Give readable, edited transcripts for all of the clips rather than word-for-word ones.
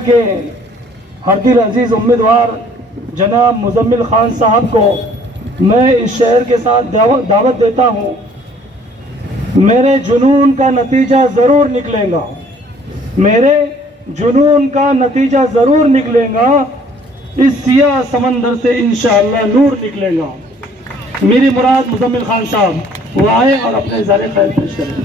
के हरदिल अजीज उम्मीदवार जनाब मुजम्मिल खान साहब को मैं इस शहर के साथ दावत देता हूं। मेरे जुनून का नतीजा जरूर निकलेगा, मेरे जुनून का नतीजा जरूर निकलेगा। इस सियाह समंदर से इंशाअल्लाह नूर निकलेगा। मेरी मुराद मुजम्मिल खान साहब वो आए और अपने इज़हार ख्याल पेश करें।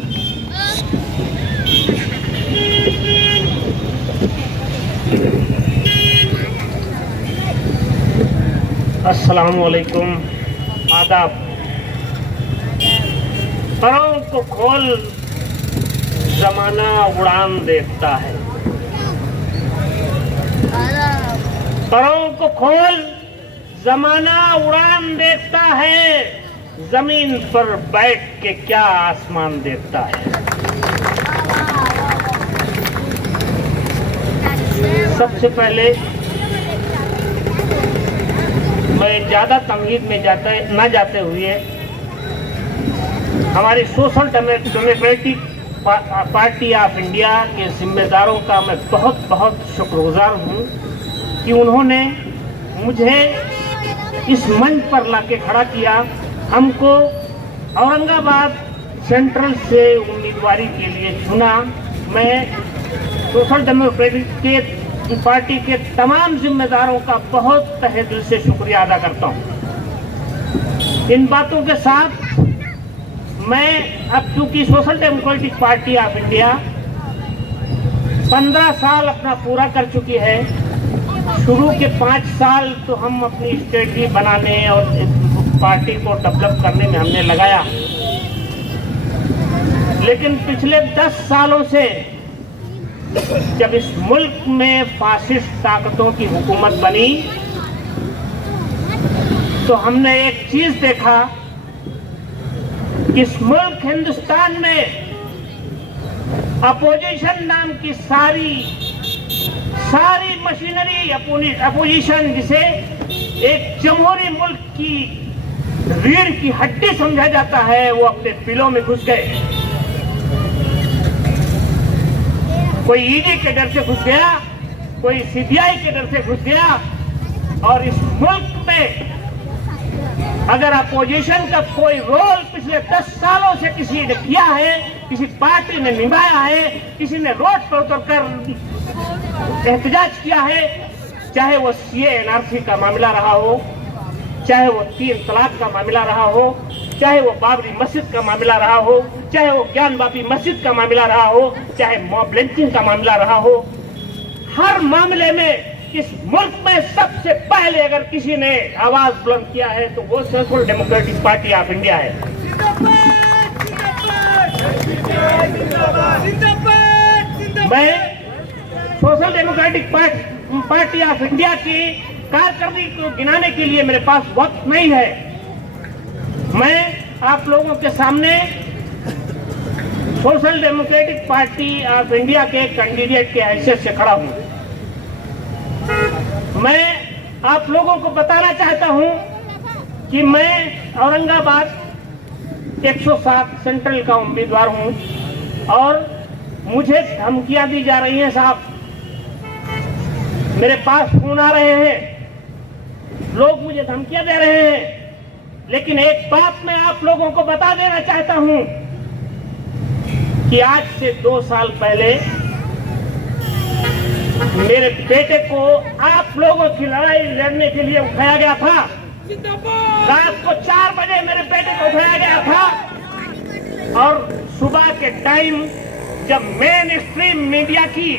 अस्सलामु अलैकुम, आदाब। परों को खोल जमाना उड़ान देखता है, परों को खोल जमाना उड़ान देखता है, जमीन पर बैठ के क्या आसमान देखता है। सबसे पहले मैं ज्यादा तमहीद में न जाते हुए हमारी social democratic party of India के जिम्मेदारों का मैं बहुत बहुत शुक्रगुजार हूँ कि उन्होंने मुझे इस मंच पर लाके खड़ा किया। हमको औरंगाबाद सेंट्रल से उम्मीदवारी के लिए चुना। मैं सोशल डेमोक्रेटिक पार्टी के तमाम जिम्मेदारों का बहुत तहे दिल से शुक्रिया अदा करता हूं। इन बातों के साथ मैं अब चूंकि social democratic party of India 15 साल अपना पूरा कर चुकी है, शुरू के 5 साल तो हम अपनी स्ट्रेटजी बनाने और पार्टी को डेवलप करने में हमने लगाया, लेकिन पिछले 10 सालों से जब इस मुल्क में फासिस्ट ताकतों की हुकूमत बनी तो हमने एक चीज देखा, इस मुल्क हिंदुस्तान में अपोजिशन नाम की सारी मशीनरी, अपोजिशन जिसे एक जमहूरी मुल्क की रीढ़ की हड्डी समझा जाता है, वो अपने बिलों में घुस गए। कोई ईडी के डर से घुस गया, कोई सीबीआई के डर से घुस गया। और इस मुल्क में अगर अपोजिशन का कोई रोल पिछले 10 सालों से किसी ने किया है, किसी पार्टी ने निभाया है, किसी ने रोड पर उतरकर एहतजाज किया है, चाहे वो सीए एनआरसी का मामला रहा हो, चाहे वो 3 तलाक का मामला रहा हो, चाहे वो बाबरी मस्जिद का मामला रहा हो, चाहे वो ज्ञानवापी मस्जिद का मामला रहा हो, चाहे मॉब लिंचिंग का मामला रहा हो, हर मामले में इस मुल्क में सबसे पहले अगर किसी ने आवाज बुलंद किया है तो वो social democratic party of India है। मैं social democratic party of India की कारकर्दगी को गिनाने के लिए मेरे पास वक्त नहीं है। मैं आप लोगों के सामने social democratic party of India के कैंडिडेट के हैसियत से खड़ा हूं। मैं आप लोगों को बताना चाहता हूं कि मैं औरंगाबाद 107 सेंट्रल का उम्मीदवार हूं और मुझे धमकियां दी जा रही हैं साहब। मेरे पास फोन आ रहे हैं, लोग मुझे धमकियां दे रहे हैं। लेकिन एक बात मैं आप लोगों को बता देना चाहता हूं कि आज से 2 साल पहले मेरे बेटे को आप लोगों की लड़ाई लड़ने के लिए उठाया गया था। रात को 4 बजे मेरे बेटे को उठाया गया था और सुबह के टाइम जब मेन स्ट्रीम मीडिया की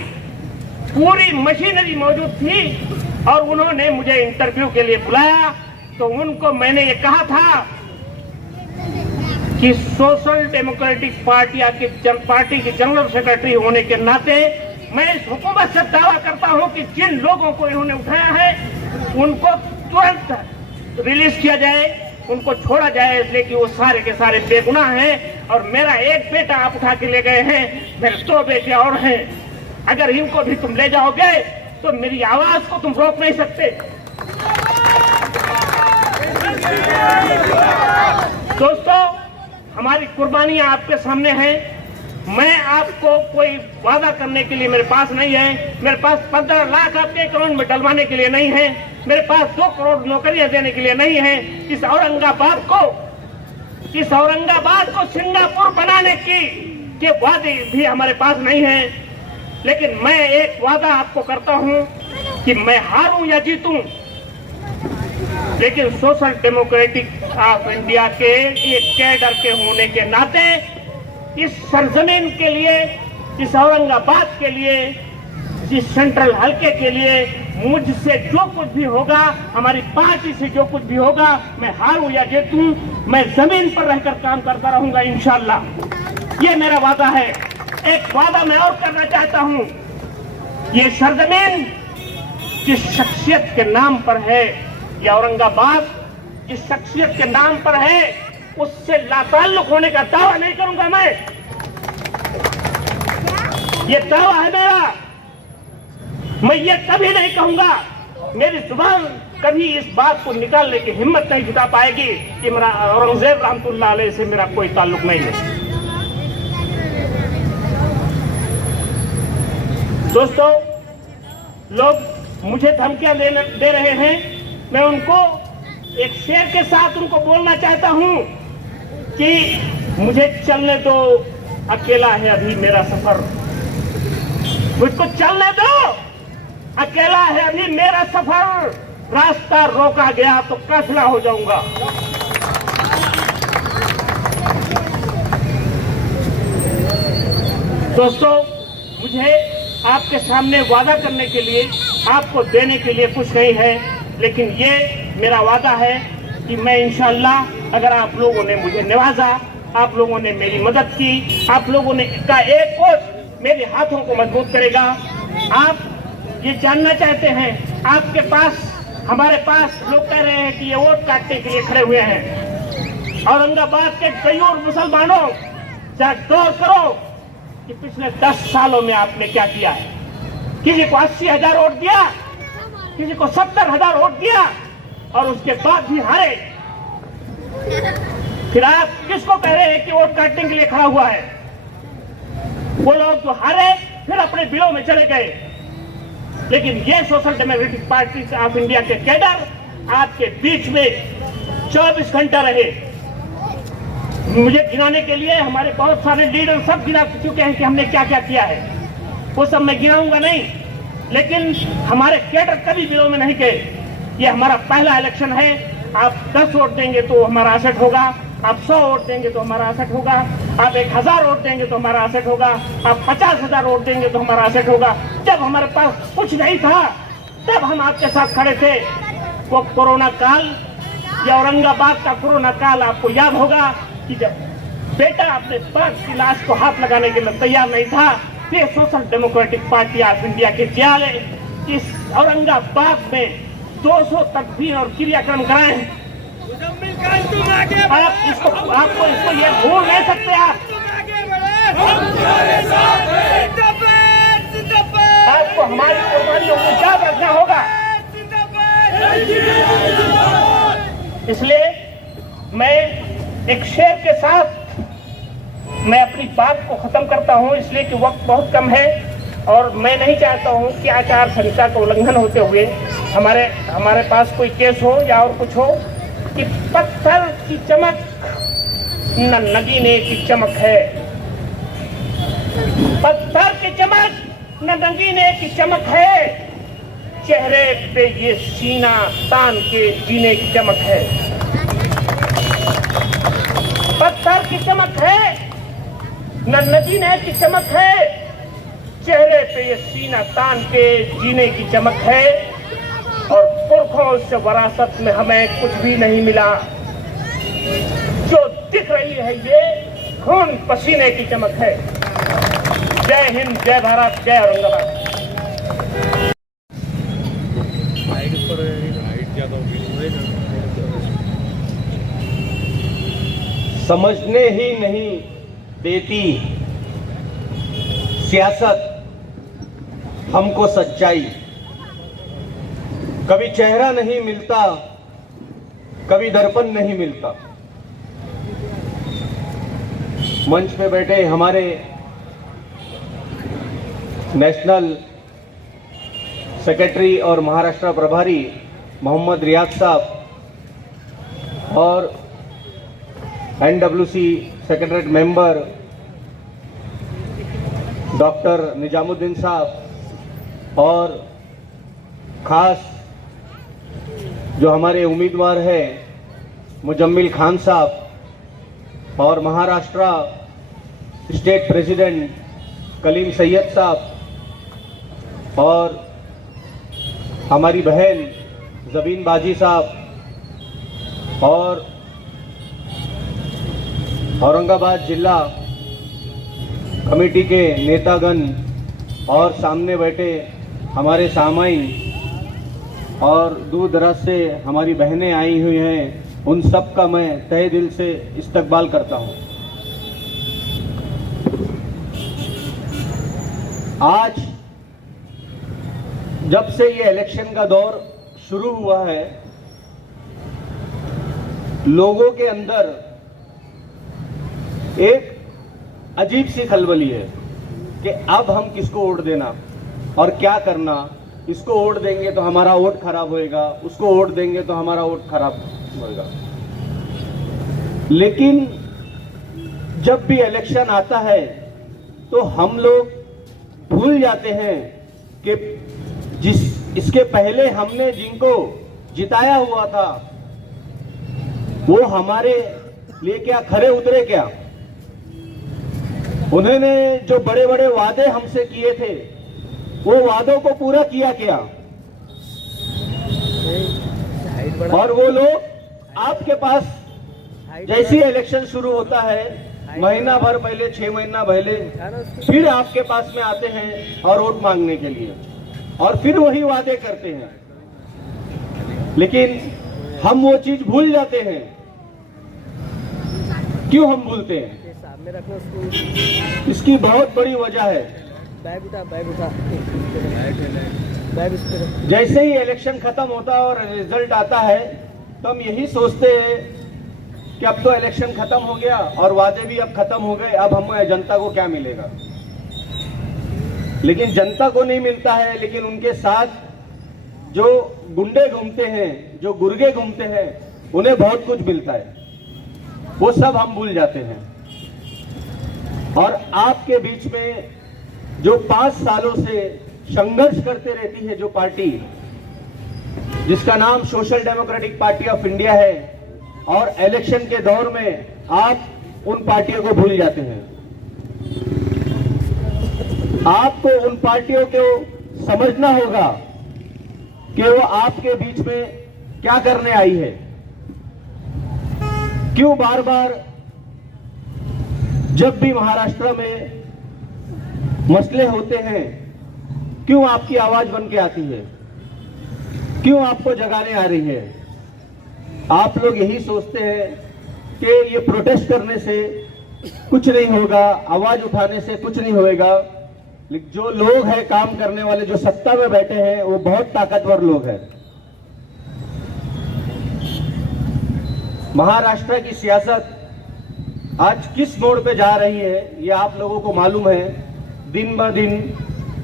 पूरी मशीनरी मौजूद थी और उन्होंने मुझे इंटरव्यू के लिए बुलाया तो उनको मैंने ये कहा था कि सोशल डेमोक्रेटिक पार्टी की जनरल सेक्रेटरी होने के नाते मैं इस हुकूमत से दावा करता हूं कि जिन लोगों को इन्होंने उठाया है उनको तुरंत रिलीज किया जाए, उनको छोड़ा जाए, इसलिए कि वो सारे के सारे बेगुनाह हैं। और मेरा एक बेटा आप उठा के ले गए हैं, मेरे 2 बेटे और हैं। अगर इनको भी तुम ले जाओगे तो मेरी आवाज को तुम रोक नहीं सकते। दोस्तों, हमारी कुर्बानियां आपके सामने हैं। मैं आपको कोई वादा करने के लिए मेरे पास नहीं है। मेरे पास 15 लाख आपके अकाउंट में डलवाने के लिए नहीं है। मेरे पास 2 करोड़ नौकरियां देने के लिए नहीं है। इस औरंगाबाद को सिंगापुर बनाने के वादे भी हमारे पास नहीं है। लेकिन मैं एक वादा आपको करता हूं कि मैं हारूं या जीतूं, लेकिन सोशल डेमोक्रेटिक ऑफ इंडिया के एक कैडर के होने के नाते इस सरजमीन के लिए, इस औरंगाबाद के लिए, इस सेंट्रल हल्के के लिए मुझसे जो कुछ भी होगा, हमारी पार्टी से जो कुछ भी होगा, मैं हारूं या जीतूं, मैं जमीन पर रहकर काम करता रहूंगा इंशाअल्लाह। ये मेरा वादा है। एक वादा मैं और करना चाहता हूं, ये सरजमीन जिस शख्सियत के नाम पर है, ये औरंगाबाद जिस शख्सियत के नाम पर है, उससे लाताल्लुक होने का दावा नहीं करूंगा मैं। ये दावा है मेरा। मैं ये कभी नहीं कहूंगा, मेरी जुबान कभी इस बात को निकालने की हिम्मत नहीं जुटा पाएगी कि मेरा औरंगजेब रहमतुल्लाह अलैह से मेरा कोई ताल्लुक नहीं है। दोस्तों, लोग मुझे धमकियां दे रहे हैं। मैं उनको एक शेर के साथ उनको बोलना चाहता हूं कि मुझे चलने दो, अकेला है अभी मेरा सफर। मुझको चलने दो, अकेला है अभी मेरा सफर। रास्ता रोका गया तो काफिला हो जाऊंगा। दोस्तों, मुझे आपके सामने वादा करने के लिए, आपको देने के लिए कुछ नहीं है, लेकिन ये मेरा वादा है कि मैं इंशाअल्लाह, अगर आप लोगों ने मुझे नवाजा, आप लोगों ने मेरी मदद की, आप लोगों ने का एक वोट मेरे हाथों को मजबूत करेगा। आप ये जानना चाहते हैं, आपके पास, हमारे पास लोग कह रहे हैं कि ये वोट काटने के लिए खड़े हुए हैं। औरंगाबाद के गयूर मुसलमानों, जरा गौर करो कि पिछले 10 सालों में आपने क्या किया है। किसी को 80,000 वोट दिया, किसी को 70,000 वोट दिया और उसके बाद भी हारे। फिर आप किसको कह रहे हैं कि वोट काटने के लिए खड़ा हुआ है? वो लोग जो हारे फिर अपने बिलों में चले गए। लेकिन ये social democratic party of India के कैडर आपके बीच में 24 घंटा रहे। मुझे गिनाने के लिए हमारे बहुत सारे लीडर सब गिना चुके हैं कि हमने क्या क्या किया है। वो सब मैं गिनाऊंगा नहीं, लेकिन हमारे कैडर कभी बिलों में नहीं गए। ये हमारा पहला इलेक्शन है। आप 10 वोट देंगे तो हमारा असठ होगा, आप 100 वोट देंगे तो हमारा असठ होगा, आप 1000 वोट देंगे तो हमारा असठ होगा, आप 50,000 वोट देंगे तो हमारा असठ होगा। जब हमारे पास कुछ नहीं था तब हम आपके साथ खड़े थे। वो कोरोना काल, या औरंगाबाद का कोरोना काल आपको याद होगा कि जब बेटा अपने बाप की लाश को हाथ लगाने के लिए तैयार नहीं था, फिर social democratic party of India के जियाले इस औरंगाबाद में 200 तकबीर और क्रियाक्रम कराए। आपको इसको ये भूल नहीं सकते। आपको हमारी कुर्बानियों को याद रखना होगा। इसलिए मैं एक शेर के साथ मैं अपनी बात को खत्म करता हूं, इसलिए कि वक्त बहुत कम है और मैं नहीं चाहता हूं कि आचार संहिता का उल्लंघन होते हुए हमारे पास कोई केस हो या और कुछ हो कि पत्थर की चमक न नगीने की चमक है, पत्थर की चमक न नगीने की चमक है, चेहरे पे ये सीना तान के जीने की चमक है। पत्थर की चमक है न नगीने की चमक है, चेहरे पे ये सीना तान के जीने की चमक है। और पुरखों से विरासत में हमें कुछ भी नहीं मिला, जो दिख रही है ये खून पसीने की चमक है। जय हिंद, जय भारत, जय औरंगाबाद। समझने ही नहीं देती सियासत हमको सच्चाई, कभी चेहरा नहीं मिलता, कभी दर्पण नहीं मिलता। मंच पे बैठे हमारे नेशनल सेक्रेटरी और महाराष्ट्र प्रभारी मोहम्मद रियाज साहब और NWC secretariat member doctor Nizamuddin साहब और खास जो हमारे उम्मीदवार हैं मुजम्मिल खान साहब और महाराष्ट्र स्टेट प्रेसिडेंट कलीम सैयद साहब और हमारी बहन ज़बीन बाजी साहब और औरंगाबाद जिला कमेटी के नेतागण और सामने बैठे हमारे सामाईन और दूर दराज से हमारी बहनें आई हुई हैं, उन सब का मैं तहे दिल से इस्तकबाल करता हूं। आज जब से ये इलेक्शन का दौर शुरू हुआ है, लोगों के अंदर एक अजीब सी खलबली है कि अब हम किसको वोट देना और क्या करना। इसको वोट देंगे तो हमारा वोट खराब होएगा, उसको वोट देंगे तो हमारा वोट खराब होएगा। लेकिन जब भी इलेक्शन आता है तो हम लोग भूल जाते हैं कि इसके पहले हमने जिनको जिताया हुआ था वो हमारे लिए क्या खरे उतरे क्या। उन्होंने जो बड़े बड़े वादे हमसे किए थे वो वादों को पूरा किया क्या। और वो लोग आपके पास जैसे इलेक्शन शुरू होता है महीना भर पहले, 6 महीना पहले फिर आपके पास में आते हैं और वोट मांगने के लिए और फिर वही वादे करते हैं। लेकिन हम वो चीज भूल जाते हैं। क्यों हम भूलते हैं? इसकी बहुत बड़ी वजह है। बैग उठा जैसे ही इलेक्शन खत्म होता है और रिजल्ट आता है तो हम यही सोचते हैं कि अब तो इलेक्शन खत्म हो गया और वादे भी अब खत्म हो गए, अब हमें जनता को क्या मिलेगा। लेकिन जनता को नहीं मिलता है, लेकिन उनके साथ जो गुंडे घूमते हैं, जो गुर्गे घूमते हैं, उन्हें बहुत कुछ मिलता है। वो सब हम भूल जाते हैं। और आपके बीच में जो 5 सालों से संघर्ष करते रहती है जो पार्टी, जिसका नाम social democratic party of India है, और इलेक्शन के दौर में आप उन पार्टियों को भूल जाते हैं। आपको उन पार्टियों को समझना होगा कि वो आपके बीच में क्या करने आई है। क्यों बार बार जब भी महाराष्ट्र में मसले होते हैं क्यों आपकी आवाज बन के आती है, क्यों आपको जगाने आ रही है। आप लोग यही सोचते हैं कि ये प्रोटेस्ट करने से कुछ नहीं होगा, आवाज उठाने से कुछ नहीं होएगा। लेकिन जो लोग हैं काम करने वाले, जो सत्ता में बैठे हैं, वो बहुत ताकतवर लोग हैं। महाराष्ट्र की सियासत आज किस मोड़ पे जा रही है ये आप लोगों को मालूम है। दिन ब दिन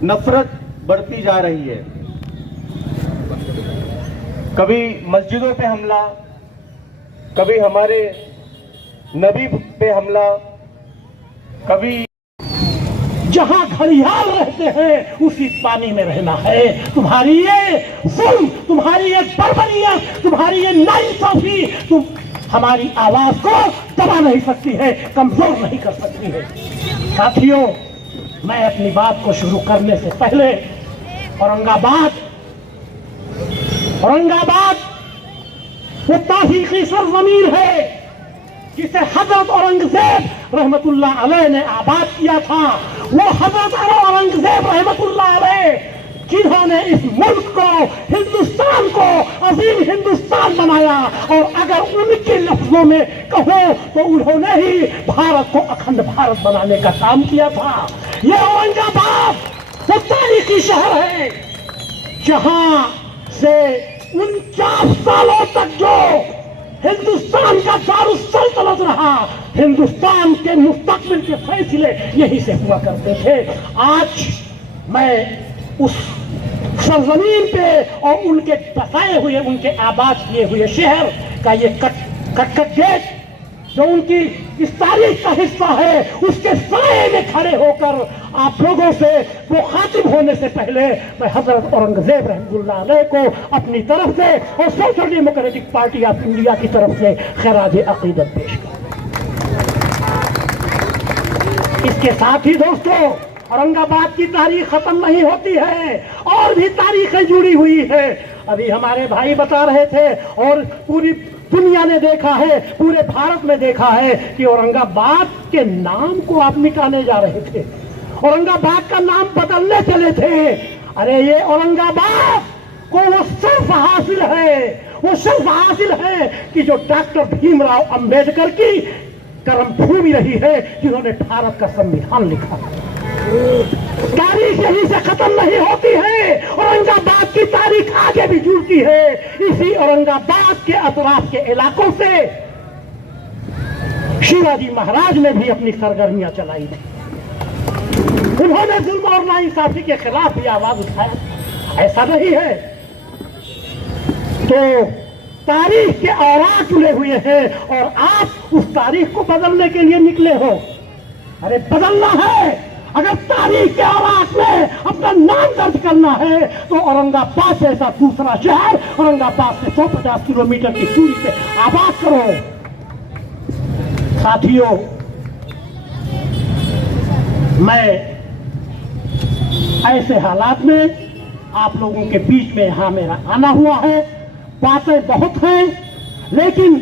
नफरत बढ़ती जा रही है। कभी मस्जिदों पे हमला, कभी हमारे नबी पे हमला, कभी जहां घड़ियाल रहते हैं उसी पानी में रहना है। तुम्हारी ये जुल्म, तुम्हारी ये बर्बरियत, तुम्हारी ये नाइंसाफी तुम हमारी आवाज को दबा नहीं सकती है, कमजोर नहीं कर सकती है। साथियों, मैं अपनी बात को शुरू करने से पहले औरंगाबाद वो तारीखी सरजमीन है जिसे हजरत औरंगजेब रहमतुल्लाह अलैह ने आबाद किया था, वो हजरत औरंगजेब रहमतुल्लाह अलैह जिन्होंने इस मुल्क को, हिंदुस्तान को अजीम हिंदुस्तान बनाया, और अगर उनके लफ्जों में कहो तो उन्होंने ही भारत को अखंड भारत बनाने का काम किया था। ये औरंगाबाद वो तारीखी शहर है जहां से 49 सालों तक जो हिंदुस्तान का दारुस्सल्तनत रहा, हिंदुस्तान के मुस्तकबिल के फैसले यहीं से हुआ करते थे। आज मैं उस सरजमीन पे और उनके बसाए हुए, उनके आबाद किए हुए शहर का ये कट गेट जो उनकी इस तारीख का हिस्सा है, उसके साए में खड़े होकर आप लोगों से मुखातिब होने से पहले मैं हजरत औरंगजेब रहमतुल्लाह अलैह को अपनी तरफ से और social democratic party of India की तरफ से खिराज अकीदत पेश करता। इसके साथ ही दोस्तों, औरंगाबाद की तारीख खत्म नहीं होती है, और भी तारीखें जुड़ी हुई है। अभी हमारे भाई बता रहे थे और पूरी दुनिया ने देखा है, पूरे भारत में देखा है कि औरंगाबाद के नाम को आप मिटाने जा रहे थे, औरंगाबाद का नाम बदलने चले थे। अरे ये औरंगाबाद को वो शर्फ हासिल है, वो शर्फ हासिल है कि जो डॉक्टर भीमराव अंबेडकर की कर्मभूमि रही है, जिन्होंने भारत का संविधान लिखा। तारीख यहीं से खत्म नहीं होती है, औरंगाबाद की तारीख आगे भी जुड़ती है। इसी औरंगाबाद के अतराफ के इलाकों से शिवाजी महाराज ने भी अपनी सरगर्मियां चलाई थी। उन्होंने जुल्म और नाइंसाफी के खिलाफ भी आवाज उठाया। ऐसा नहीं है तो तारीख के औराक जुड़े हुए हैं, और आप उस तारीख को बदलने के लिए निकले हो। अरे बदलना है, अगर तारीख के औराक में अपना नाम दर्ज करना है तो औरंगाबाद जैसा दूसरा शहर औरंगाबाद से 150 किलोमीटर की दूरी पे आबाद करो। साथियों, मैं ऐसे हालात में आप लोगों के बीच में यहां मेरा आना हुआ है। बातें बहुत हैं, लेकिन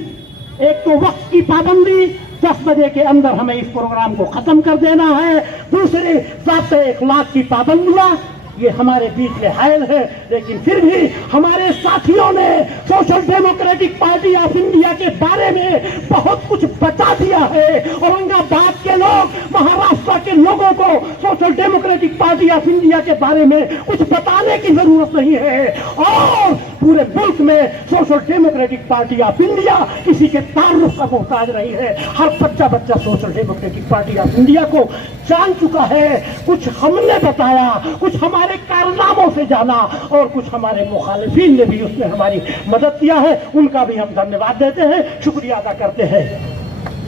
एक तो वक्त की पाबंदी, 10 बजे के अंदर हमें इस प्रोग्राम को खत्म कर देना है। दूसरी ज़ाब्ते इखलाक की पाबंदियां ये हमारे बीच में हायल है, लेकिन फिर भी हमारे साथियों ने social democratic party of India के बारे में बहुत कुछ बता दिया है। औरंगाबाद के लोग, महाराष्ट्र के लोगों को social democratic party of India के बारे में कुछ बताने की जरूरत नहीं है, और पूरे मुल्क में social democratic party of India किसी के ताल्लुक का मोहताज रही है। हर बच्चा social democratic party of India को जान चुका है। कुछ हमने बताया, कुछ हमारे कारनामों से जाना, और कुछ हमारे मुखालिफिन ने भी उसमें हमारी मदद किया है। उनका भी हम धन्यवाद देते हैं, शुक्रिया अदा करते हैं।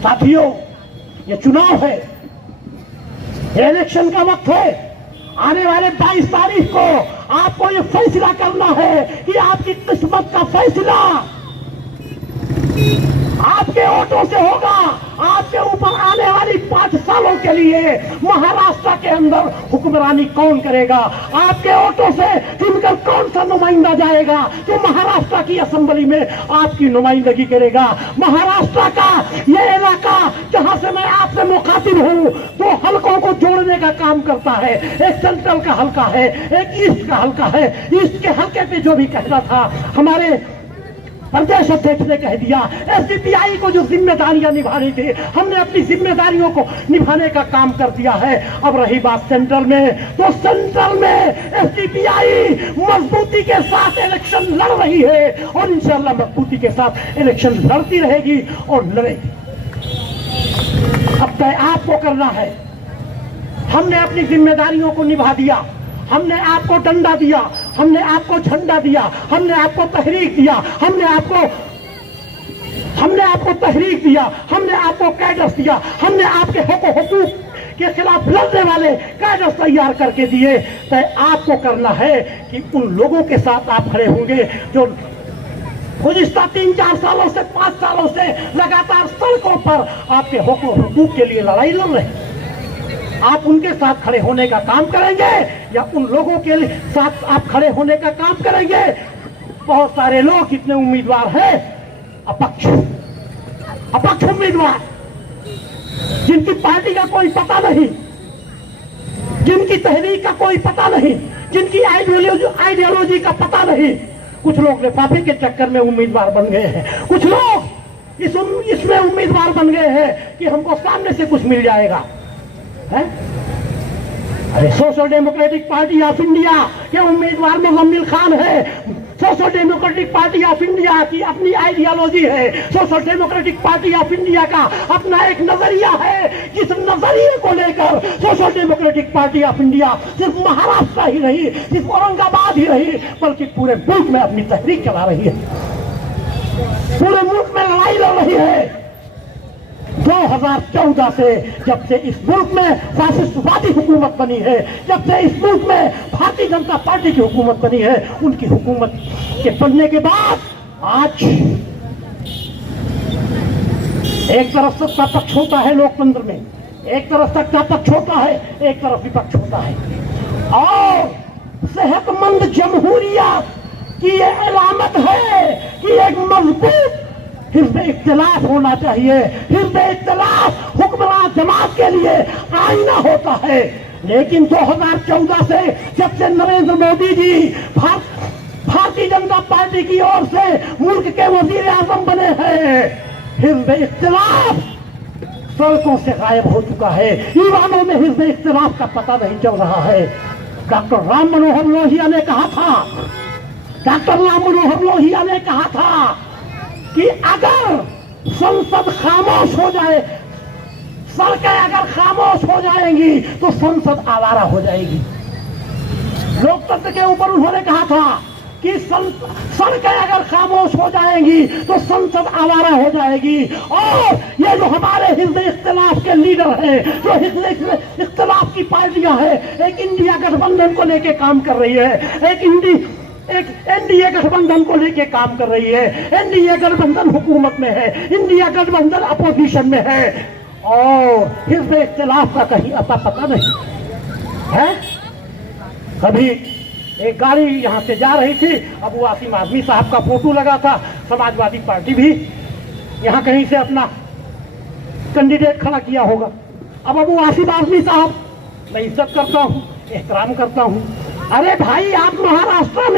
साथियों, ये चुनाव है, इलेक्शन का वक्त है। आने वाले 22 तारीख को आपको ये फैसला करना है कि आपकी किस्मत का फैसला आपके वोटों से होगा। आपके ऊपर आने वाली 5 सालों के लिए महाराष्ट्र के अंदर हुक्मरानी कौन करेगा, आपके वोटों से चुनकर कौन सा नुमाइंदा जाएगा जो महाराष्ट्र की असेंबली में आपकी नुमाइंदगी करेगा। महाराष्ट्र का ये इलाका जहां से मैं आपसे मुखातिब हूं, 2 हलकों को जोड़ने का काम करता है। एक सेंट्रल का हल्का है, एक ईस्ट का हल्का है। ईस्ट के हल्के पे जो भी कहना था हमारे प्रदेश अध्यक्ष ने कह दिया। एसडीपीआई को जो जिम्मेदारियां निभानी थी, हमने अपनी जिम्मेदारियों को निभाने का काम कर दिया है। अब रही बात सेंट्रल में, तो सेंट्रल में एसडीपीआई मजबूती के साथ इलेक्शन लड़ रही है, और इंशाल्लाह मजबूती के साथ इलेक्शन लड़ती रहेगी और लड़ेगी। अब तय आपको करना है। हमने अपनी जिम्मेदारियों को निभा दिया, हमने आपको डंडा दिया, हमने आपको झंडा दिया, हमने आपको तहरीक दिया, हमने आपको तहरीक दिया, हमने आपको कैडर्स दिया, हमने आपके हुकूक के खिलाफ लड़ने वाले कैडर्स तैयार करके दिए। तो आपको करना है कि उन लोगों के साथ आप खड़े होंगे जो गुज़िश्ता 3-4 सालों से 5 सालों से लगातार सड़कों पर आपके हुकूक के लिए लड़ाई लड़ रहे हैं। आप उनके साथ खड़े होने का काम करेंगे या उन लोगों के साथ आप खड़े होने का काम करेंगे? बहुत सारे लोग, कितने उम्मीदवार हैं अपक्ष, अपक्ष उम्मीदवार, जिनकी पार्टी का कोई पता नहीं, जिनकी तहरीक का कोई पता नहीं, जिनकी आइडियोलॉजी का पता नहीं, कुछ लोग लिफाफे के चक्कर में उम्मीदवार बन गए हैं, कुछ लोग इसमें उम्मीदवार बन गए हैं कि हमको सामने से कुछ मिल जाएगा, है? अरे social democratic party of India के उम्मीदवार मुजम्मिल खान है। Social democratic party of India की अपनी आइडियोलॉजी है। Social democratic party of India का अपना एक नजरिया है, जिस नजरिए को लेकर social democratic party of India सिर्फ महाराष्ट्र ही नहीं, सिर्फ औरंगाबाद ही नहीं, बल्कि पूरे मुल्क में अपनी तहरीक चला रही है, पूरे मुल्क में लड़ाई लड़ रही है। 2014 से जब से इस मुल्क में फासिस्टवादी हुकूमत बनी है, जब से इस मुल्क में भारतीय जनता पार्टी की हुकूमत बनी है, उनकी हुकूमत के बनने के बाद आज एक तरफ सत्ता पक्ष होता है लोकतंत्र में, एक तरफ सत्ता पक्ष होता है, एक तरफ विपक्ष होता है, और सेहतमंद जमहूरियत की ये अलामत है कि एक मजबूत हिज़्ब इख्तिलाफ होना चाहिए। हिज़्ब इख्तिलाफ हुक्मरान जमात के लिए आईना होता है। लेकिन 2014 से जब से नरेंद्र मोदी जी भारतीय जनता पार्टी की ओर से मुल्क के वजीर आजम बने हैं, हिज़्ब इख्तिलाफ सड़कों से गायब हो चुका है। ईवानों में हिज़्ब इख्तिलाफ का पता नहीं चल रहा है। डॉक्टर राम मनोहर लोहिया ने कहा था, डॉक्टर राम मनोहर लोहिया ने कहा था कि अगर संसद खामोश हो जाए, सड़कें अगर खामोश हो जाएंगी तो संसद आवारा हो जाएगी। लोकतंत्र के ऊपर उन्होंने कहा था कि सड़कें अगर खामोश हो जाएंगी तो संसद आवारा हो जाएगी। और ये जो हमारे हिज़्ब इख्तिलाफ के लीडर हैं, जो हिज़्ब इख्तिलाफ की पार्टियां हैं, एक इंडिया गठबंधन को लेके काम कर रही है, एक एनडीए गठबंधन को लेके काम कर रही है। एनडीए गठबंधन हुकूमत में है, इंडिया गठबंधन अपोजिशन में है, और हिज़्ब इख्तिलाफ का कहीं अता पता नहीं है। कभी एक गाड़ी यहां से जा रही थी, अबू आसिम आजमी साहब का फोटो लगा था, समाजवादी पार्टी भी यहां कहीं से अपना कैंडिडेट खड़ा किया होगा। अब अबू आसिम आजमी साहब, मैं इज्जत करता हूं, एहतराम करता हूं, अरे भाई आप महाराष्ट्र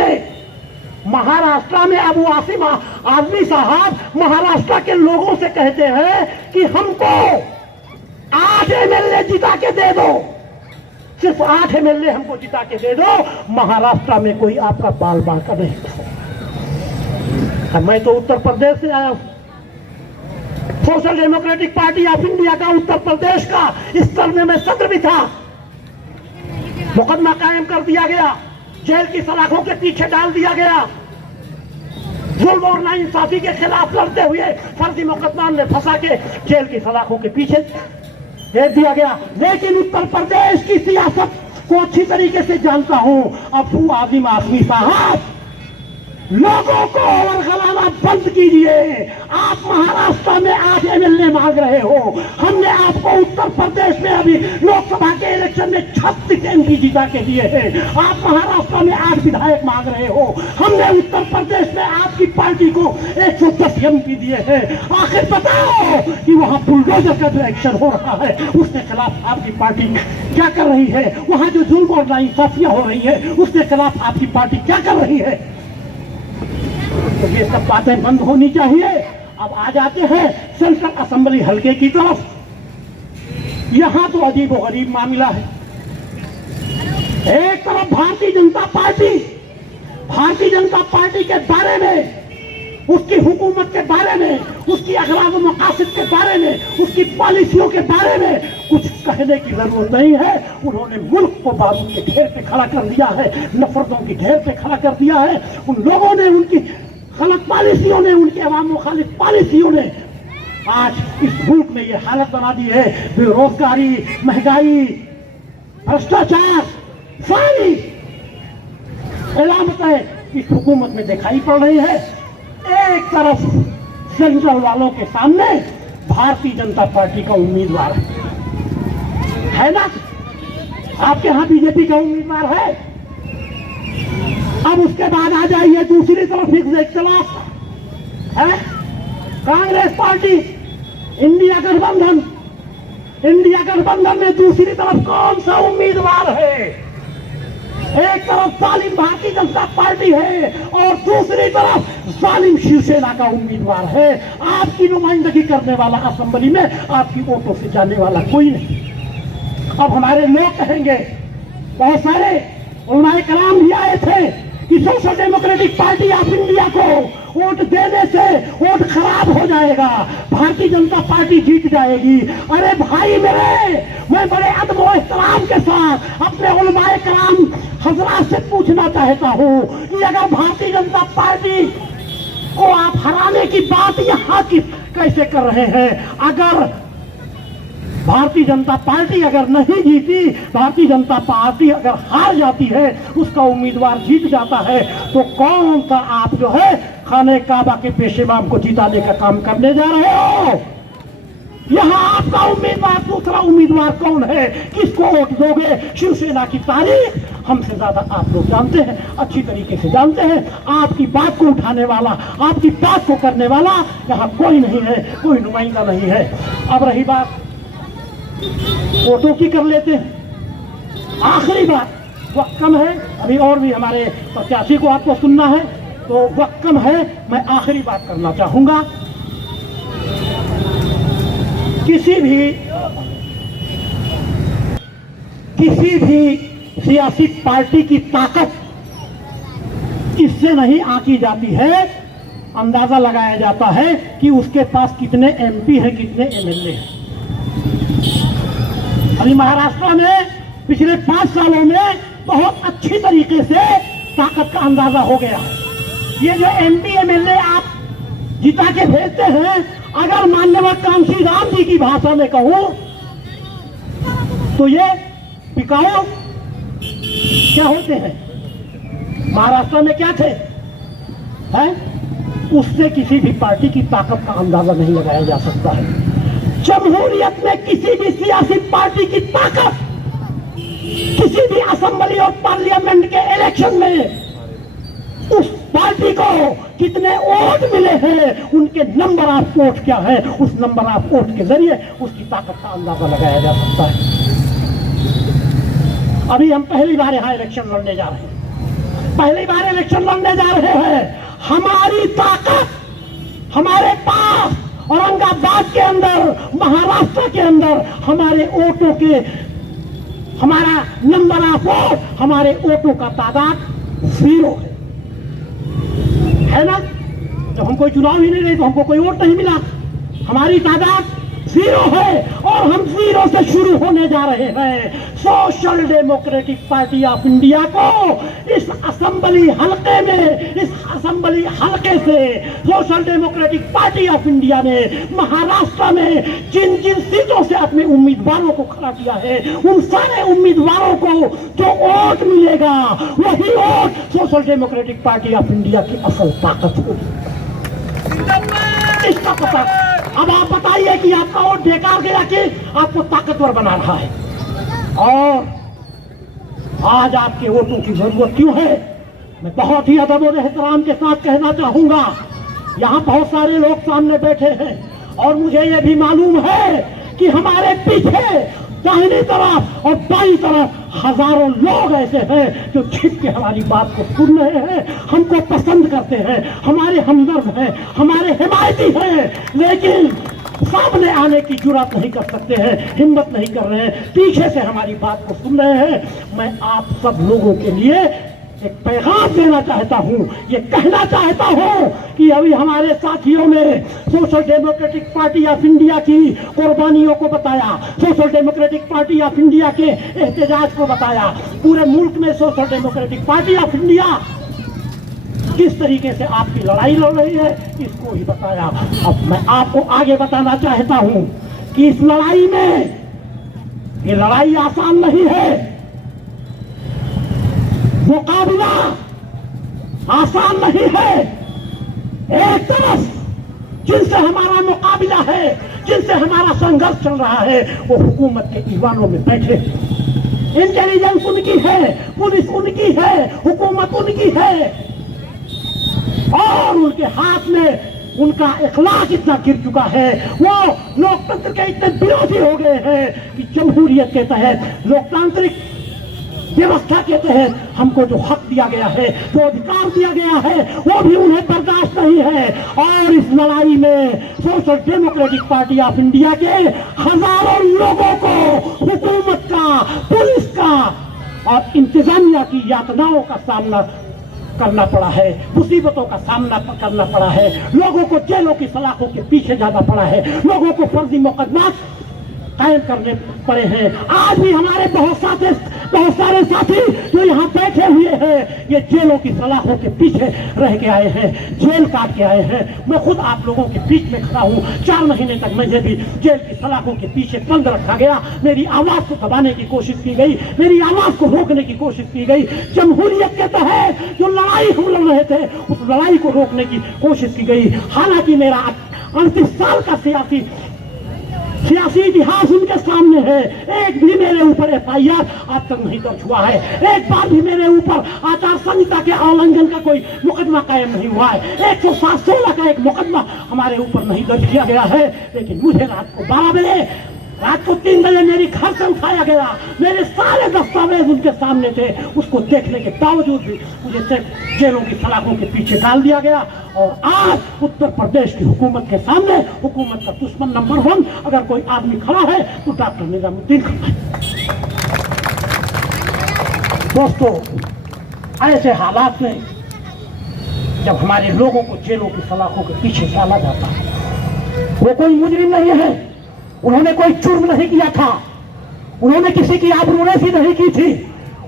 में अबू आसिम आजमी साहब महाराष्ट्र के लोगों से कहते हैं कि हमको 8 एमएलए जिता के दे दो, सिर्फ 8 एमएलए हमको जिता के दे दो, महाराष्ट्र में कोई आपका बाल बांका नहीं। मैं तो उत्तर प्रदेश से आया हूं, social democratic party of India का उत्तर प्रदेश का स्तर में मैं सदर भी था। मुकदमा कायम कर दिया गया, जेल की सलाखों के पीछे डाल दिया गया, जुल्म और नाइंसाफी के खिलाफ लड़ते हुए फर्जी मुकदमा में फंसा के जेल की सलाखों के पीछे भेज दिया गया। लेकिन उत्तर प्रदेश की सियासत को अच्छी तरीके से जानता हूं। अबू आसिम आजमी साहब, लोगों को वरगलाना बंद कीजिए। आप महाराष्ट्र में 8 एमएलए मांग रहे हो, हमने आपको उत्तर प्रदेश में अभी लोकसभा के इलेक्शन में 36 एमपी जिता के दिए हैं। आप महाराष्ट्र में 8 विधायक मांग रहे हो, हमने उत्तर प्रदेश में आपकी पार्टी को 110 एमपी दिए हैं। आखिर बताओ कि वहां बुलडोजर का जो एक्शन हो रहा है उसके खिलाफ आपकी पार्टी क्या कर रही है? वहां जो जुल्म और नाइंसाफियां हो रही है उसके खिलाफ आपकी पार्टी क्या कर रही है? तो ये सब बातें बंद होनी चाहिए। अब आ जाते हैं सेंट्रल असेंबली हल्के की तरफ। यहां तो अजीब और गरीब मामला है। एक तरफ भारतीय जनता पार्टी के बारे में, उसकी हुकूमत के बारे में, उसकी अखलाक व मकासद के बारे में, उसकी पॉलिसियों के बारे में कुछ कहने की जरूरत नहीं है। उन्होंने मुल्क को बारूद के ढेर पे खड़ा कर दिया है, नफरतों की ढेर पे खड़ा कर दिया है। उन लोगों ने, उनकी गलत पॉलिसियों ने, उनके अवाम मुखालिफ पॉलिसियों ने आज इस मुल्क में ये हालत बना दी है। बेरोजगारी, महंगाई, भ्रष्टाचार, सारी अलामतें इस हुकूमत में दिखाई पड़ रही है। एक तरफ सेंट्रल वालों के सामने भारतीय जनता पार्टी का उम्मीदवार है ना, आपके यहां बीजेपी का उम्मीदवार है। अब उसके बाद आ जाइए दूसरी तरफ हिज़्ब इख्तिलाफ है, कांग्रेस पार्टी इंडिया गठबंधन में दूसरी तरफ कौन सा उम्मीदवार है? एक तरफ जालिम भारतीय जनता पार्टी है और दूसरी तरफ जालिम शिवसेना का उम्मीदवार है। आपकी नुमाइंदगी करने वाला असेंबली में आपकी वोटों से जाने वाला कोई नहीं। अब हमारे लोग कहेंगे, बहुत सारे उलमाए कलाम भी आए थे कि social democratic party of India को वोट देने से वोट खराब हो जाएगा, भारतीय जनता पार्टी जीत जाएगी। अरे भाई मेरे, मैं बड़े अदब और एहतराम के साथ अपने उलमाए कलाम हजरात से पूछना चाहता हूँ कि अगर भारतीय जनता पार्टी को आप हराने की बात यहाँ की कैसे कर रहे हैं? अगर भारतीय जनता पार्टी अगर नहीं जीती, भारतीय जनता पार्टी अगर हार जाती है, उसका उम्मीदवार जीत जाता है, तो कौन सा आप जो है खाने काबा के पेशेमाम को जिताने का काम करने जा रहे हो? यहाँ आपका उम्मीदवार, दूसरा उम्मीदवार कौन है? किसको वोट दोगे? शिवसेना की तारीख हमसे ज्यादा आप लोग जानते हैं, अच्छी तरीके से जानते हैं। आपकी बात को उठाने वाला, आपकी बात को करने वाला यहाँ कोई नहीं है, कोई नुमाइंदा नहीं है। अब रही बात वोटों की, कर लेते हैं। आखिरी बात, वक्त कम है, अभी और भी हमारे प्रत्याशी को आपको सुनना है, तो वक्त कम है। मैं आखिरी बात करना चाहूंगा, किसी भी सियासी पार्टी की ताकत इससे नहीं आंकी जाती है, अंदाजा लगाया जाता है कि उसके पास कितने एमपी हैं, कितने एमएलए हैं। अभी महाराष्ट्र में पिछले 5 सालों में बहुत अच्छी तरीके से ताकत का अंदाजा हो गया है। ये जो एमपी एमएलए आप जिता के भेजते हैं, अगर माननीय कांशी राम जी की भाषा में कहूं तो ये बिकाऊ क्या होते हैं? महाराष्ट्र में क्या थे हैं? उससे किसी भी पार्टी की ताकत का अंदाजा नहीं लगाया जा सकता है। जमहूरियत में किसी भी सियासी पार्टी की ताकत किसी भी असेंबली और पार्लियामेंट के इलेक्शन में उस पार्टी को कितने वोट मिले हैं, उनके नंबर ऑफ वोट क्या है, उस नंबर ऑफ वोट के जरिए उसकी ताकत का अंदाजा लगाया जा सकता है। अभी हम पहली बार यहाँ इलेक्शन लड़ने जा रहे हैं, पहली बार इलेक्शन लड़ने जा रहे हैं। हमारी ताकत हमारे पास औरंगाबाद के अंदर, महाराष्ट्र के अंदर हमारे वोटों के, हमारा नंबर ऑफ वोट, हमारे वोटों का तादाद 0 है ना? जब हम कोई चुनाव ही नहीं रहे तो हमको कोई वोट नहीं मिला। हमारी तादाद 0 है और हम 0 से शुरू होने जा रहे हैं। Social democratic party of India को इस असेंबली हलके में, इस असेंबली हलके से social democratic party of India ने महाराष्ट्र में जिन जिन सीटों से अपने उम्मीदवारों को खड़ा किया है, उन सारे उम्मीदवारों को जो वोट मिलेगा, वही vote social democratic party of India की असल ताकत होगी। इसका पता। अब आप बताइए कि आपका वोट बेकार गया कि आपको ताकतवर बना रहा है? और आज आपके वोटों की जरूरत क्यों है? मैं बहुत ही अदब और एहतराम के साथ कहना चाहूंगा, यहाँ बहुत सारे लोग सामने बैठे हैं और मुझे ये भी मालूम है कि हमारे पीछे दाहिनी तरफ और बाईं तरफ हजारों लोग ऐसे हैं जो छिप के हमारी बात को सुन रहे हैं, हमको पसंद करते हैं, हमारे हमदर्द हैं, हमारे हिमायती हैं, लेकिन सामने आने की जुर्रत नहीं कर सकते हैं, हिम्मत नहीं कर रहे हैं, पीछे से हमारी बात को सुन रहे हैं। मैं आप सब लोगों के लिए एक पैगाम देना चाहता हूं, ये कहना चाहता हूं कि अभी हमारे साथियों ने social democratic party of India की कुर्बानियों को बताया, social democratic party of India के एहतजाज को बताया, पूरे मुल्क में social democratic party of India किस तरीके से आपकी लड़ाई लड़ रही है, इसको ही बताया। अब मैं आपको आगे बताना चाहता हूं कि इस लड़ाई में, ये लड़ाई आसान नहीं है, मुकाबला आसान नहीं है। एक तरफ जिनसे हमारा मुकाबला है, जिनसे हमारा संघर्ष चल रहा है, वो हुकूमत के ईवानों में बैठे, इंटेलिजेंस उनकी है, पुलिस उनकी है, हुकूमत उनकी है और उनके हाथ में उनका इखलाक इतना गिर चुका है, वो लोकतंत्र के इतने विरोधी हो गए हैं कि जमहूरियत के तहत, लोकतांत्रिक व्यवस्था के तहत हमको जो हक दिया गया है, जो अधिकार दिया गया है, वो भी उन्हें बर्दाश्त नहीं है। और इस लड़ाई में social democratic party of India के हजारों लोगों को हुकूमत का, पुलिस का और इंतजामिया की यातनाओं का सामना करना पड़ा है, मुसीबतों का सामना करना पड़ा है, लोगों को जेलों की सलाखों के पीछे जाना पड़ा है, लोगों को फर्जी मुकदमा कायम करने पड़े हैं। आज भी हमारे बहुत सारे साथी जो यहाँ बैठे हुए हैं, ये जेलों की सलाखों के पीछे रह के आए हैं, जेल काट के आए हैं। मैं खुद आप लोगों के बीच में खड़ा हूँ। 4 महीने तक मुझे भी जेल की सलाखों के पीछे बंद रखा गया, मेरी आवाज को दबाने की कोशिश की गई, मेरी आवाज को रोकने की कोशिश की गई। जमहूरियत के तहत जो लड़ाई हम लड़ रहे थे, उस लड़ाई को रोकने की कोशिश की गई। हालांकि मेरा 38 साल का सियासी इतिहास उनके सामने है। एक भी मेरे ऊपर FIR आज तक नहीं दर्ज हुआ है, एक बार भी मेरे ऊपर आचार संहिता के उल्लंघन का कोई मुकदमा कायम नहीं हुआ है, 107-16 का एक मुकदमा हमारे ऊपर नहीं दर्ज किया गया है। लेकिन मुझे रात को 12 बजे, रात को 3 बजे मेरी घर से उठाया गया, मेरे सारे दस्तावेज उनके सामने थे, उसको देखने के बावजूद भी मुझे जेलों की सलाखों के पीछे डाल दिया गया। और आज उत्तर प्रदेश की हुकूमत के सामने, हुकूमत का दुश्मन नंबर 1 अगर कोई आदमी खड़ा है तो डॉक्टर निजामुद्दीन खड़ा है। दोस्तों, ऐसे हालात में जब हमारे लोगों को जेलों की सलाखों के पीछे डाला जाता है, वो कोई मुजरिम नहीं है, उन्होंने कोई जुर्म नहीं किया था, उन्होंने किसी की आबरूरेज़ी नहीं की थी,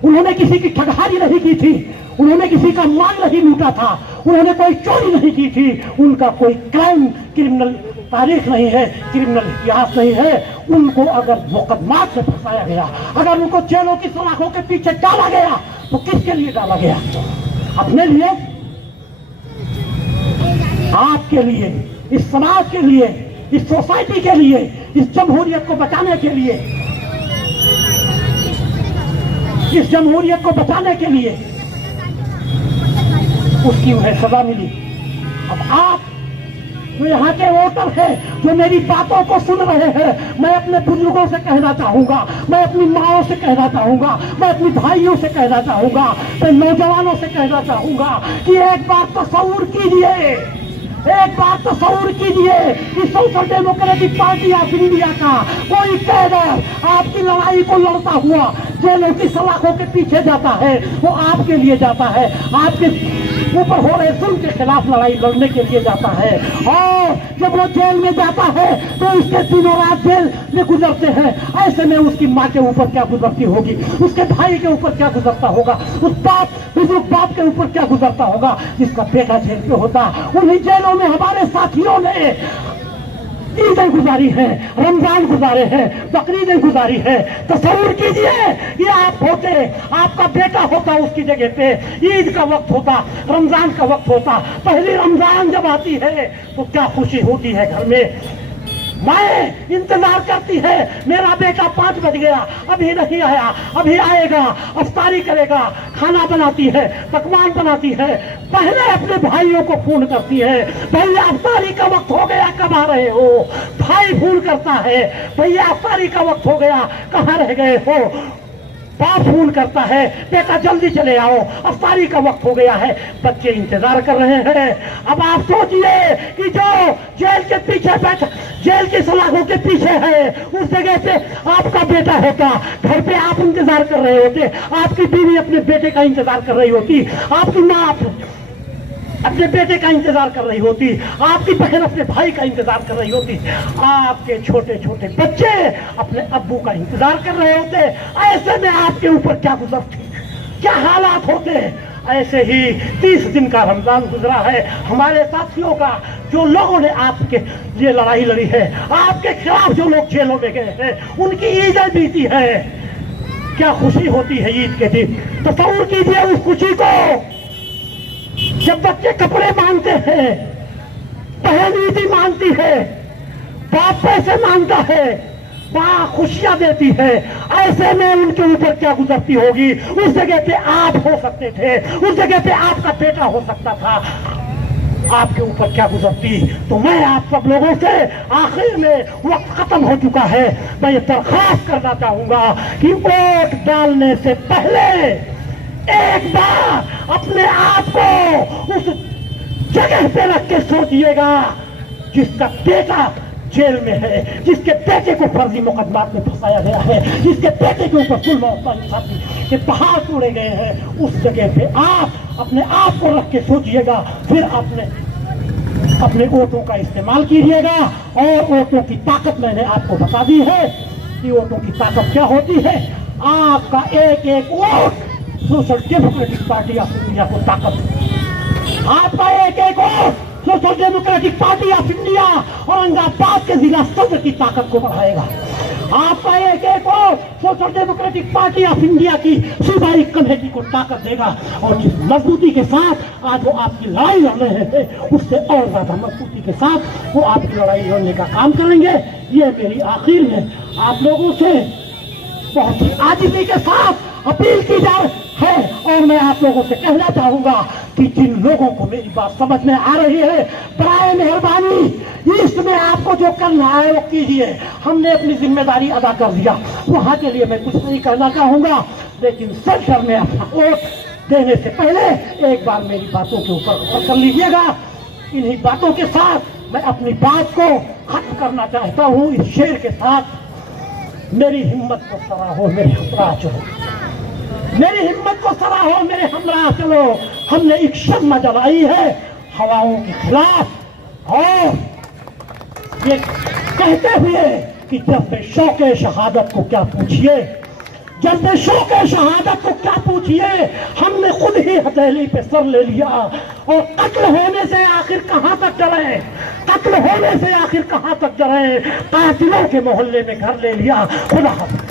उन्होंने किसी की ठगहारी नहीं की थी, उन्होंने किसी का माल नहीं लूटा था, उन्होंने कोई चोरी नहीं की थी, उनका कोई क्राइम, क्रिमिनल तारीख नहीं है, क्रिमिनल इतिहास नहीं है। उनको अगर मुकदमा से फंसाया गया, अगर उनको जेलों की सलाखों के पीछे डाला गया, तो किसके लिए डाला गया? अपने लिए, आपके लिए, इस समाज के लिए, इस सोसाइटी के लिए, इस जमहूरियत को बचाने के लिए, इस जमहूरियत को बचाने के लिए उसकी उन्हें सजा मिली। अब आप जो यहाँ के वोटर हैं, जो मेरी बातों को सुन रहे हैं, मैं अपने बुजुर्गों से कहना चाहूंगा, मैं अपनी माओं से कहना चाहूंगा, मैं अपनी भाइयों से कहना चाहूंगा, मैं नौजवानों से कहना चाहूंगा कि एक बार तसव्वुर कीजिए, एक बार तसव्वुर कीजिए कि social democratic party of India का कोई कैडर आपकी लड़ाई को लड़ता हुआ जेलों की सलाखों के पीछे जाता है, वो आपके लिए जाता है, आपके ऊपर हो रहे जुल्म के खिलाफ लड़ाई लड़ने के लिए जाता है। और जब वो जेल में जाता है तो उसके दिनों रात जेल में गुजरते हैं। ऐसे में उसकी माँ के ऊपर क्या गुजरती होगी, उसके भाई के ऊपर क्या गुजरता होगा, उस बुजुर्ग बाप के ऊपर क्या गुजरता होगा जिसका बेटा जेल पे होता। उन्हीं जेलों में हमारे साथियों ने ईदें गुजारी है, रमजान गुजारे हैं, बकरीदें गुजारी है। तसव्वुर कीजिए कि आप होते, आपका बेटा होता, उसकी जगह पे ईद का वक्त होता, रमजान का वक्त होता, पहली रमजान जब आती है तो क्या खुशी होती है घर में। माए इंतजार करती है, मेरा बेटा 5 बज गया, अभी नहीं आया, अभी आएगा, अफ्तारी करेगा, खाना बनाती है, पकवान बनाती है, पहले अपने भाइयों को फोन करती है, भैया अफ्तारी का वक्त हो गया, कब आ रहे हो। भाई फोन करता है, भैया अफ्तारी का वक्त हो गया, कहाँ रह गए हो। बाप फोन करता है, बेटा जल्दी चले आओ, अफ्तारी का वक्त हो गया है, बच्चे इंतजार कर रहे हैं। अब आप सोचिए कि जो जेल के पीछे बैठा, जेल की सलाखों के पीछे है, उस जगह पे आपका बेटा होता, घर पे आप इंतजार कर रहे होते, आपकी बीवी अपने बेटे का इंतजार कर रही होती, आपकी माँ अपने बेटे का इंतजार कर रही होती, आपकी बहन अपने भाई का इंतजार कर रही होती, आपके छोटे छोटे बच्चे अपने अब्बू का इंतजार कर रहे होते। ऐसे में आपके ऊपर क्या गुजरती, क्या हालात होते। ऐसे ही 30 दिन का रमजान गुजरा है हमारे साथियों का, जो लोगों ने आपके ये लड़ाई लड़ी है, आपके खिलाफ जो लोग जेलों में गए हैं, उनकी ईदें बीती है। क्या खुशी होती है ईद के दिन। तसव्वुर कीजिए उस खुशी को जब बच्चे कपड़े मांगते हैं, बहन ईदी मांगती है, बाप पैसे मांगता है, माँ खुशियां देती है। ऐसे में उनके ऊपर क्या गुजरती होगी। उस जगह पे आप हो सकते थे, उस जगह पे आपका बेटा हो सकता था। आपके ऊपर क्या गुजरती। तो मैं आप सब लोगों से आखिर में, वक्त खत्म हो चुका है, मैं ये दरख्वास्त करना चाहूंगा कि वोट डालने से पहले एक बार अपने आप को उस जगह पे रख के सोचिएगा जिसका बेटा जेल में है, जिसके बेटे को फर्जी मुकदमात में फंसाया गया है, जिसके बेटे के ऊपर जुल्म और इंसाफी के पहाड़ तोड़े गए हैं। उस जगह पे आप अपने आप को रख के सोचिएगा, फिर अपने वोटों का इस्तेमाल कीजिएगा। और वोटों की ताकत मैंने आपको बता दी है कि वोटों की ताकत क्या होती है। आपका एक एक vote social democratic party of India को ताकत, आपका एक एक vote social democratic party of India Aurangabad के जिला सदर की ताकत को बढ़ाएगा। आपका एक एक vote social democratic party of India की सूबाई कमेटी को ताकत देगा। और जिस मजबूती के साथ आज वो आपकी लड़ाई लड़ रहे हैं, उससे और ज्यादा मजबूती के साथ वो आपकी लड़ाई लड़ने का काम करेंगे। ये मेरी आखिर में आप लोगों से बहुत ही आजिज़ी के साथ अपील की जाए है। और मैं आप लोगों से कहना चाहूंगा कि जिन लोगों को मेरी बात समझ में आ रही है, बराए मेहरबानी इसमें आपको जो करना है वो कीजिए। हमने अपनी जिम्मेदारी अदा कर दिया, वहां के लिए मैं कुछ नहीं कहना चाहूंगा। लेकिन सेंटर में अपना वोट देने से पहले एक बार मेरी बातों के ऊपर गौर कर लीजिएगा। इन्हीं बातों के साथ मैं अपनी बात को खत्म करना चाहता हूँ इस शेर के साथ। मेरी हिम्मत को सराहो मेरे हमरा चलो, मेरी हिम्मत को सराहो मेरे हमरा चलो। हमने एक शम्मा जलाई है हवाओं के खिलाफ, और ये कहते हुए कि जब शौके शहादत को क्या पूछिए, जब शौके शहादत को क्या पूछिए, हमने खुद ही हथेली पे सर ले लिया। और कत्ल होने से आखिर कहां तक डरे, कत्ल होने से आखिर कहां तक डरे, कातिलों के मोहल्ले में घर ले लिया। खुदा हाफिज़।